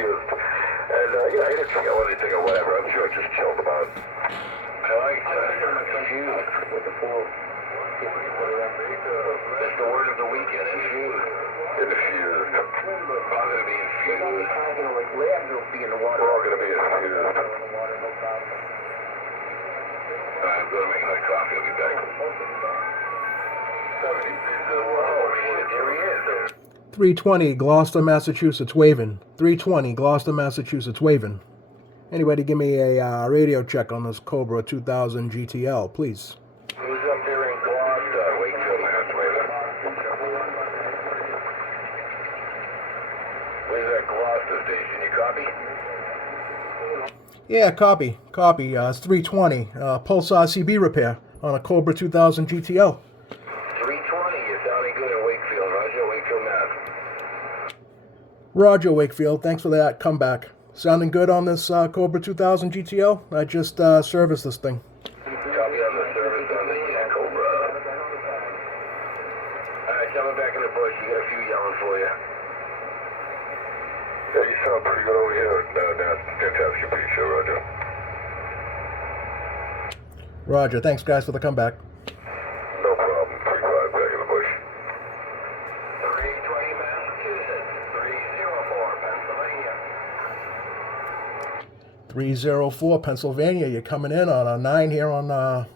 confused. And, yeah, he didn't feel anything or whatever. I'm sure just chilled about. Confused with the pool. That's the word of the weekend, infused. Infused. Probably going to be infused. You know, like labs will be in the water. We're all going to be infused. I'm going to make my coffee. I'll be back. Oh, shit, there he is. 320 Gloucester, Massachusetts, waving. 320 Gloucester, Massachusetts, waving. Anybody give me a radio check on this Cobra 2000 GTL, please. Who's up there in Gloucester? Wakefield, Mass. Where's that Gloucester station? You copy? Yeah, copy. It's 320. Pulse RCB repair on a Cobra 2000 GTL. 320, you're sounding good in Wakefield. Roger, Wakefield, Mass. Roger, Wakefield. Thanks for that comeback. Sounding good on this Cobra 2000 GTL? I just serviced this thing. Copy on the service on the Cobra. Alright, coming back in the bush. You got a few yelling for you. Yeah, you sound pretty good over here. Fantastic. Appreciate it, Roger. Roger. Thanks, guys, for the comeback. No problem. 3-5 back in the bush. 320 Massachusetts. 304 Pennsylvania. 304 Pennsylvania. You're coming in on a 9 here on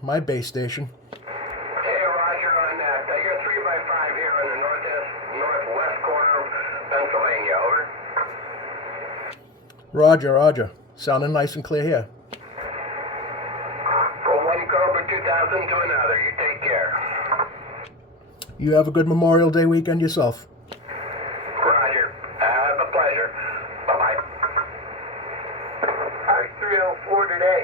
my base station. Hey, Roger, on that. You're 3x5 here in the northwest corner of Pennsylvania. Over. Roger. Sounding nice and clear here. From one Cobra 2000 to another. You take care. You have a good Memorial Day weekend yourself. Roger. Have a pleasure. Bye-bye. 304 today.